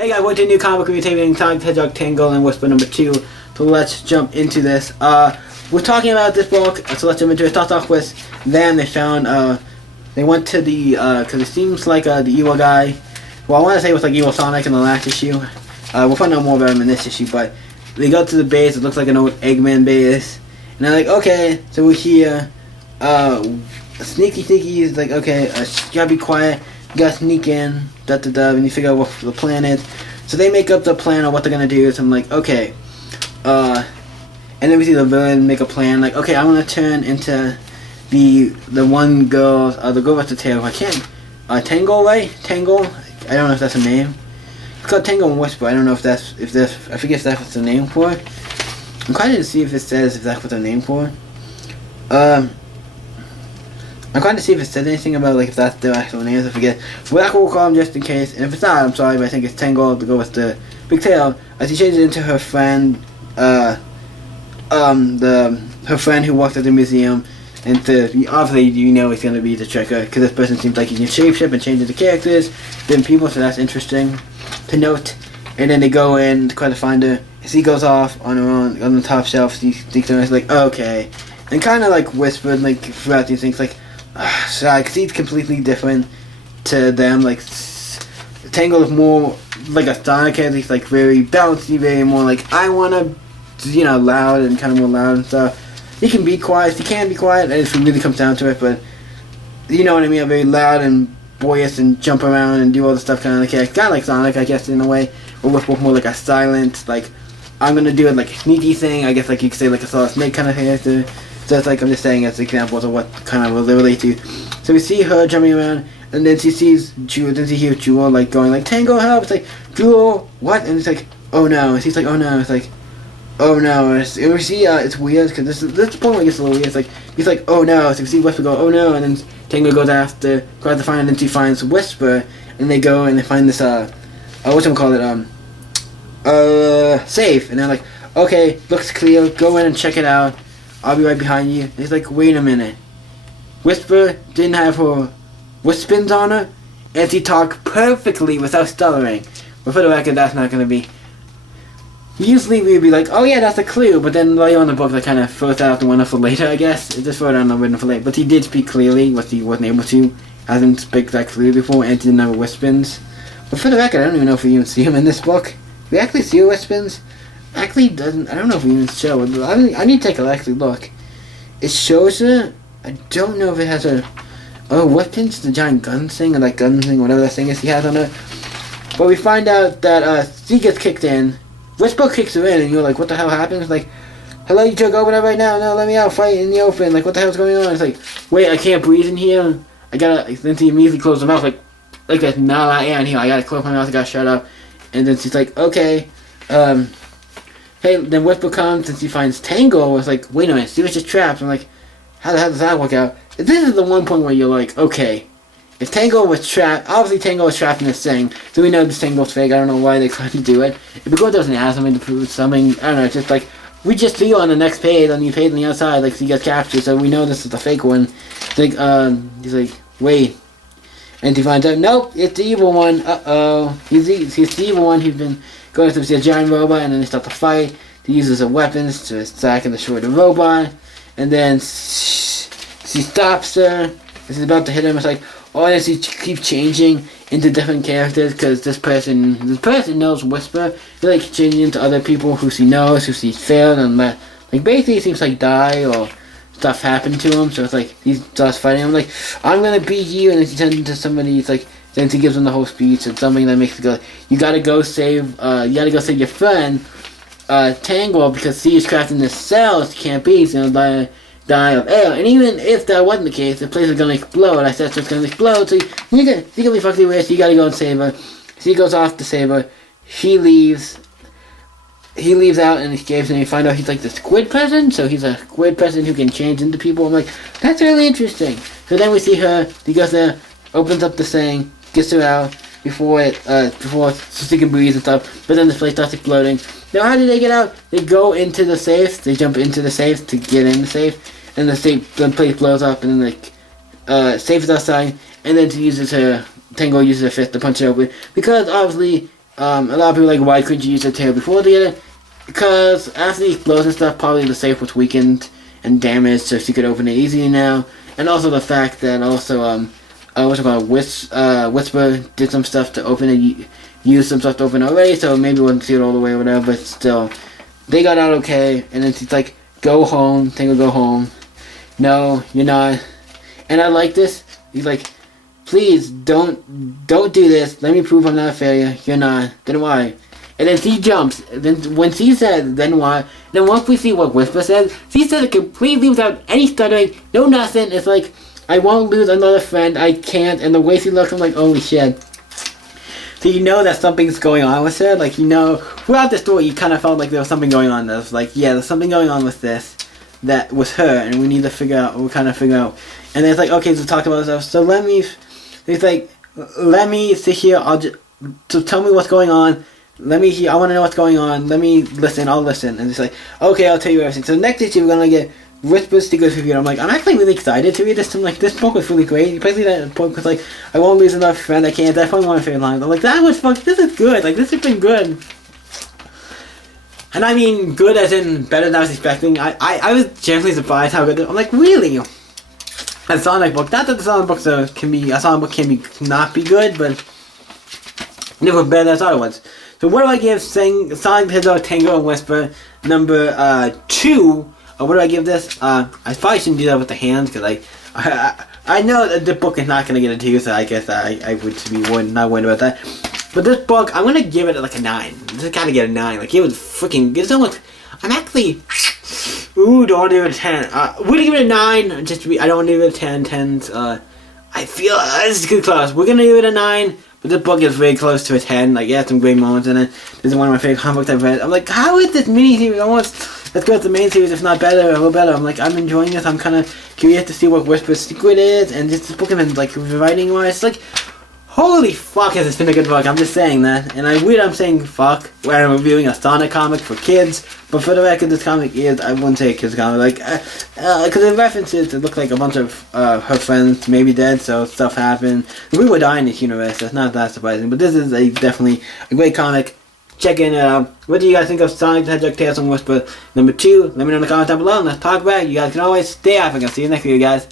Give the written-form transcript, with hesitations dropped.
Hey guys, welcome to a new comic review taping Sonic the Hedgehog Tangle and Whisper number 2. So let's jump into this. We're talking about this book, so let's jump into it. Start off with them. They found, they went to the, because it seems like the evil guy. Well, I want to say it was like Evil Sonic in the last issue. We'll find out more about him in this issue, but they go to the base. It looks like an old Eggman base. And they're like, okay, so we're here. Sneaky is like, okay, you gotta be quiet. You gotta sneak in, and you figure out what the plan is. So they make up the plan of what they're gonna do. So I'm like, okay, and then we see the villain make a plan. Like, okay, I'm gonna turn into the one girl, the girl with the tail. I can't, Tangle, right? Tangle. I don't know if that's a name. It's called Tangle and Whisper. I don't know if that's I forget if that's the name for it. I'm trying to see if it says if that's what the name for it. I'm trying to see if it said anything about like if that's their actual names. I forget. But that's what we'll call them just in case. And if it's not, I'm sorry, but I think it's Tangle to go with the big tail. As he changes into her friend, her friend who works at the museum, and obviously you know he's gonna be the tricker because this person seems like he can shapeshift and change into characters, different people. So that's interesting to note. And then they go in to try to find her. As he goes off on her own on the top shelf, he thinks it's like okay, and kind of like whispered like throughout these things like. Sorry, because he's completely different to them. Like, Tangle is more like a Sonic character. He's like very bouncy, very more like I wanna, loud and kind of more loud and stuff. He can be quiet. He can be quiet, if it really comes down to it. But you know what I mean. Very loud and boisterous and jump around and do all the stuff kind of like kind of like Sonic, I guess, in a way. But with more like a silent, like I'm gonna do it like a sneaky thing. I guess like you could say like a Solid Snake kind of character. So it's like I'm just saying as examples of what kind of will relate to. So we see her jumping around, and then she sees Jewel. Then she hears Jewel like going like Tango help. It's like Jewel what? And it's like oh no. And she's like oh no. It's like oh no. And we see it's weird because this point where it gets a little weird. It's like he's like oh no. So we see Whisper go oh no, and then Tango goes after tries to find, and then she finds Whisper, and they go and they find this whatchamacallit safe, and they're like okay looks clear. Go in and check it out. I'll be right behind you. And he's like, wait a minute. Whisper didn't have her whispins on her, and she talked perfectly without stuttering. But for the record, that's not going to be... Usually we'd be like, oh yeah, that's a clue, but then later on in the book, they kind of throws that out the window for later, I guess. It's just thrown out the window for later. But he did speak clearly, what he wasn't able to. Hasn't spoke that clearly before, and didn't have whispins. But for the record, I don't even know if we even see him in this book. We actually see whispins. Actually doesn't. I don't know if we even show it. I need to take a actually look. It shows her. I don't know if it has a. Oh, weapons, the giant gun thing, or that gun thing, whatever that thing is he has on her. But we find out that she gets kicked in. Whisper kicks her in, and you're like, what the hell happened? It's like, hello, you jerk, open up right now. No, let me out, fight in the open. Like, what the hell's going on? It's like, wait, I can't breathe in here. I gotta. Then she immediately closes her mouth, like there's not a lot of air in here. I gotta close my mouth. I gotta shut up. And then she's like, okay, hey, then Whisper comes and she finds Tangle. It's like, wait a minute, she was just trapped. I'm like, how the hell does that work out? This is the one point where you're like, okay, if Tangle was trapped, obviously Tangle was trapped in this thing, so we know this Tangle's fake. I don't know why they tried to do it. If the girl doesn't have something to prove something, I don't know, it's just like, we just see on the next page, on the page on the outside, like she gets captured, so we know this is the fake one. It's like, he's like, wait. And he finds out, nope, it's the evil one. Uh-oh. He's the evil one. He's been going to see a giant robot, and then they start to fight. He uses her weapons to attack and destroy the robot. And then she stops her. She's about to hit him. It's like, oh, and then she keeps changing into different characters because this person knows Whisper. He like changing into other people who she knows, who she's failed, and like basically it seems like die or stuff happened to him. So it's like he starts fighting. I'm like, I'm gonna beat you, and then she turns into somebody. It's like then she gives him the whole speech and something that makes it go. You gotta go save your friend. Tangle, because she is trapped in this cell, she can't be, she's gonna die of air. And even if that wasn't the case, the place is gonna explode. I said so it's gonna explode, so she gonna be fucking weird, so you gotta go and save her. She goes off to save her. He leaves out and escapes, and you find out he's like the squid person, so he's a squid person who can change into people. I'm like, that's really interesting. So then we see her, he goes there, opens up the thing, gets her out before she can breathe and stuff, but then this place starts exploding. Now how do they get out? They go into the safe, they jump into the safe to get in the safe, and the place blows up, and then the safe is outside, and then Tango uses her fist to punch it open, because obviously A lot of people are like, why couldn't you use the tail before the other? Because after the explosion and stuff, probably the safe was weakened and damaged, so she could open it easily now. And also the fact that also what's it called, Whisper did some stuff to open it, used some stuff to open it already, so maybe we wouldn't see it all the way or whatever. But still, they got out okay. And then she's like, go home. Tangle, go home. No, you're not. And I like this. He's like, please don't do this. Let me prove I'm not a failure. You're not. Then why? And then she jumps. Then when she said, then why? Then once we see what Whisper says, she said it completely without any stuttering, no nothing. It's like, I won't lose another friend. I can't. And the way she looks, I'm like, holy shit. So you know that something's going on with her. Like, you know, throughout the story, you kind of felt like there was something going on. That was like, yeah, there's something going on with this. That was her, and we need to figure out. And then it's like, okay, so talk about stuff. So it's like, let me sit here. So tell me what's going on. Let me hear. I want to know what's going on. Let me listen. I'll listen. And it's like, okay, I'll tell you everything. So next issue, we're gonna get Whisper's Secret Review. I'm like, I'm actually really excited to read this. I'm like, this book was really great. Especially that book was like, I won't lose another friend. I can't. That's probably one of my favorite lines. I'm like, that was fuck. This is good. Like, this has been good. And I mean, good as in better than I was expecting. I was genuinely surprised how good. I'm like, really? A Sonic book. Not that the Sonic books can be not be good, but they were better than I thought it was. So what do I give Sonic the Hedgehog, Tangle, and Whisper number 2? What do I give this? I probably shouldn't do that with the hands because I know that the book is not gonna get a 2, so I guess I would be not worried about that. But this book, I'm gonna give it like a 9. Just gotta get a 9. Like, it was freaking. It's almost. I'm actually. Ooh, don't want to give it a 10. We're gonna give it a 9. Just to be. I don't want to give it a 10. 10's. I feel this is good close. We're gonna give it a 9. But this book is very close to a 10. Like, it has some great moments in it. This is one of my favorite comic books I've read. I'm like, how is this mini-series almost as good as the main series, if not better, a little better? I'm like, I'm enjoying this. I'm kind of curious to see what Whisper's secret is. And just this book has been, like, writing-wise. Like, holy fuck, has this been a good book. I'm just saying that. And I'm saying fuck when I'm reviewing a Sonic comic for kids. But for the record, this comic is, I wouldn't say a kid's comic. Like, because it references, it looked like a bunch of her friends may be dead, so stuff happened. We would die in this universe, so it's not that surprising. But this is definitely a great comic. Check it out. What do you guys think of Sonic the Hedgehog, Tales and Whisper number 2? Let me know in the comments down below, and let's talk about it. You guys can always stay African. See you next video, guys.